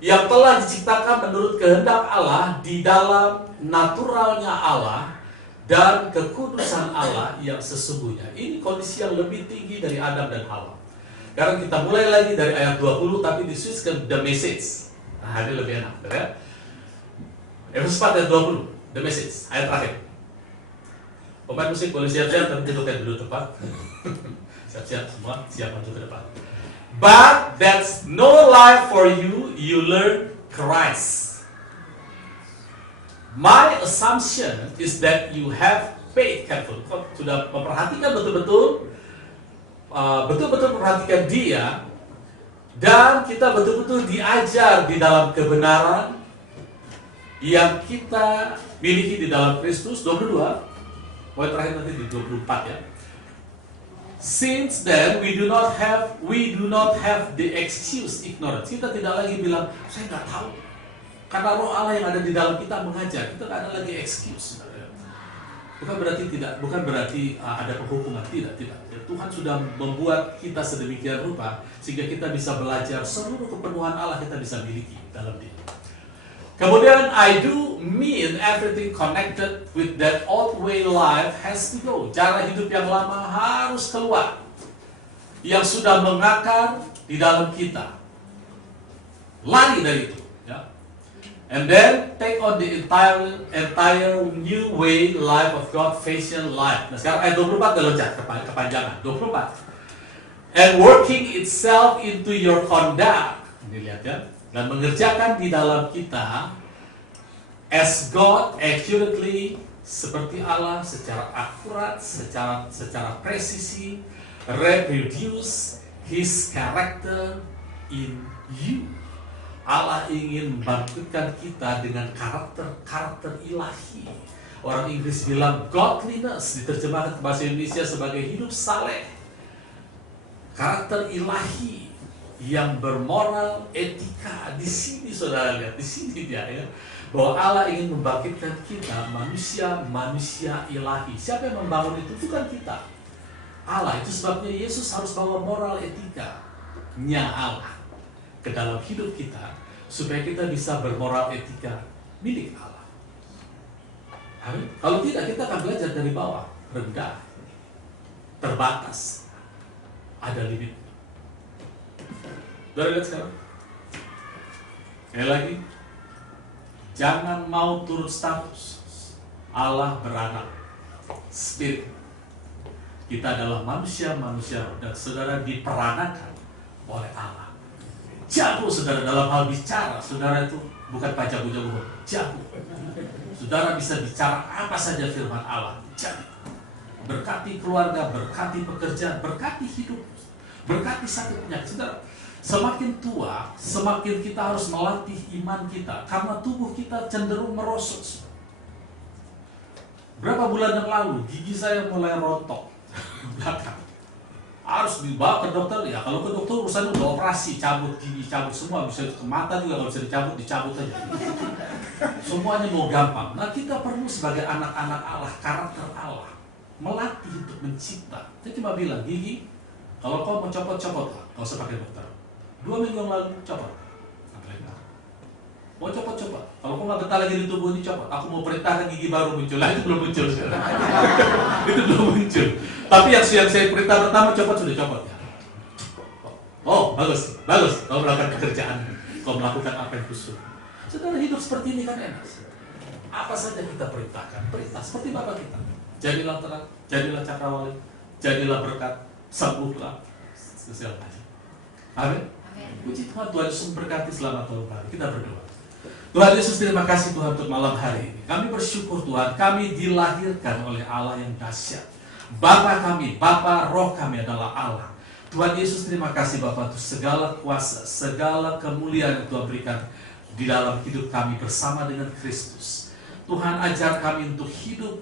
yang telah diciptakan menurut kehendak Allah di dalam naturalnya Allah dan kekudusan Allah yang sesungguhnya. Ini kondisi yang lebih tinggi dari Adam dan Hawa. Sekarang kita mulai lagi dari ayat 20 tapi di-switch ke the message. Nah, ini lebih enak, ya. Efesus 4 ayat 20, the message, ayat terakhir. Pemain musik boleh siap-siap, tapi dudukkan dulu tepat. Siap-siap semua, siap maju ke depan. But that's no life for you, you learn Christ. My assumption is that you have paid careful. Kau sudah memperhatikan betul-betul memperhatikan dia, dan kita betul-betul diajar di dalam kebenaran yang kita miliki di dalam Kristus. 22. Poin terakhir nanti di 24 ya. Since then we do not have the excuse ignorance. Kita tidak lagi bilang saya nggak tahu. Karena Roh Allah yang ada di dalam kita mengajar. Kita nggak ada lagi excuse. Bukan berarti ada penghukuman, tidak. Tuhan sudah membuat kita sedemikian rupa sehingga kita bisa belajar seluruh kepenuhan Allah kita bisa miliki dalam dia. Kemudian I do mean everything connected with that old way life has to go. Cara hidup yang lama harus keluar. yang sudah mengakar di dalam kita. Lari dari itu, ya. And then take on the entire new way life of God, fashion life. Nah, sekarang ayat 24 udah loncat kepanjangan. 24. And working itself into your conduct. Ini lihat ya. Dan mengerjakan di dalam kita as God accurately, seperti Allah, secara akurat, secara presisi, reproduce His character in you. Allah ingin membangkitkan kita dengan karakter ilahi. Orang Inggris bilang godliness, diterjemahkan ke bahasa Indonesia sebagai hidup saleh. Karakter ilahi yang bermoral, etika. Di sini saudara lihat, di sini dia ya. Bahwa Allah ingin membangkitkan kita manusia ilahi. Siapa yang membangun itu? Bukan kita. Allah. Itu sebabnya Yesus harus bawa moral etika-nya Allah ke dalam hidup kita, supaya kita bisa bermoral etika milik Allah. Amin. Kalau tidak, kita akan belajar dari bawah, rendah, terbatas, ada limit. Sudah lihat sekarang? Sekali lagi, jangan mau turut status. Allah beranak, spirit. Kita adalah manusia dan saudara diperanakan oleh Allah. Jago saudara dalam hal bicara, saudara itu bukan jago-jago, jago. Saudara bisa bicara apa saja firman Allah, jago. Berkati keluarga, berkati pekerjaan, berkati hidup, berkati sakit penyakit. Saudara, semakin tua, semakin kita harus melatih iman kita, karena tubuh kita cenderung merosot. Berapa bulan yang lalu, gigi saya mulai rontok belakang. Harus dibawa ke dokter, ya kalau ke dokter urusan udah operasi, cabut gigi, cabut semua, bisa ke mata juga kalau bisa dicabut aja. Semuanya mau gampang. Nah, kita perlu sebagai anak-anak Allah, karakter Allah, melatih untuk mencipta. Saya cuma bilang, gigi, kalau kau mau copot-copot, kau usah pakai dokter. 2 minggu yang lalu, copot. Mau copot-copot. Kalau kau nggak betah lagi di tubuh ini, copot. Aku mau perintahkan gigi baru muncul. Nah, itu belum muncul sekarang. Itu belum muncul. Tapi yang saya perintah pertama, copot, sudah copot. Ya. Oh, bagus. Kau melakukan pekerjaan. Kau melakukan apa yang khusus. Saudara, hidup seperti ini kan enak. Apa saja kita perintahkan. Perintah seperti Bapak kita. Jadilah terang, jadilah cakrawala, jadilah berkat, sembuhlah. Segala macam. Amin. Puji Tuhan, Tuhan Yesus memberkati selamat tahun baru. Kita berdoa. Tuhan Yesus, terima kasih Tuhan untuk malam hari ini. Kami bersyukur Tuhan, kami dilahirkan oleh Allah yang dahsyat. Bapa kami, Bapa roh kami adalah Allah. Tuhan Yesus, terima kasih Bapa untuk segala kuasa, segala kemuliaan yang Tuhan berikan di dalam hidup kami bersama dengan Kristus. Tuhan, ajar kami untuk hidup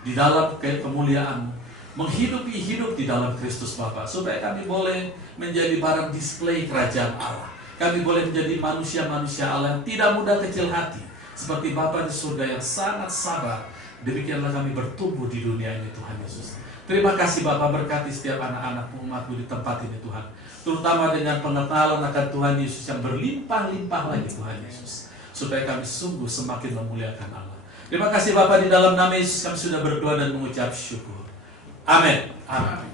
di dalam kemuliaan, menghidupi hidup di dalam Kristus Bapa, supaya kami boleh menjadi barang display kerajaan Allah. Kami boleh menjadi manusia-manusia Allah yang tidak mudah kecil hati, seperti Bapa di surga yang sangat sabar. Demikianlah kami bertumbuh di dunia ini, Tuhan Yesus. Terima kasih Bapa, berkati setiap anak-anak umat-Mu di tempat ini Tuhan, terutama dengan pengenalan akan Tuhan Yesus yang berlimpah-limpah lagi Tuhan Yesus, supaya kami sungguh semakin memuliakan Allah. Terima kasih Bapa, di dalam nama Yesus kami sudah berdoa dan mengucap syukur. Amin. Amin.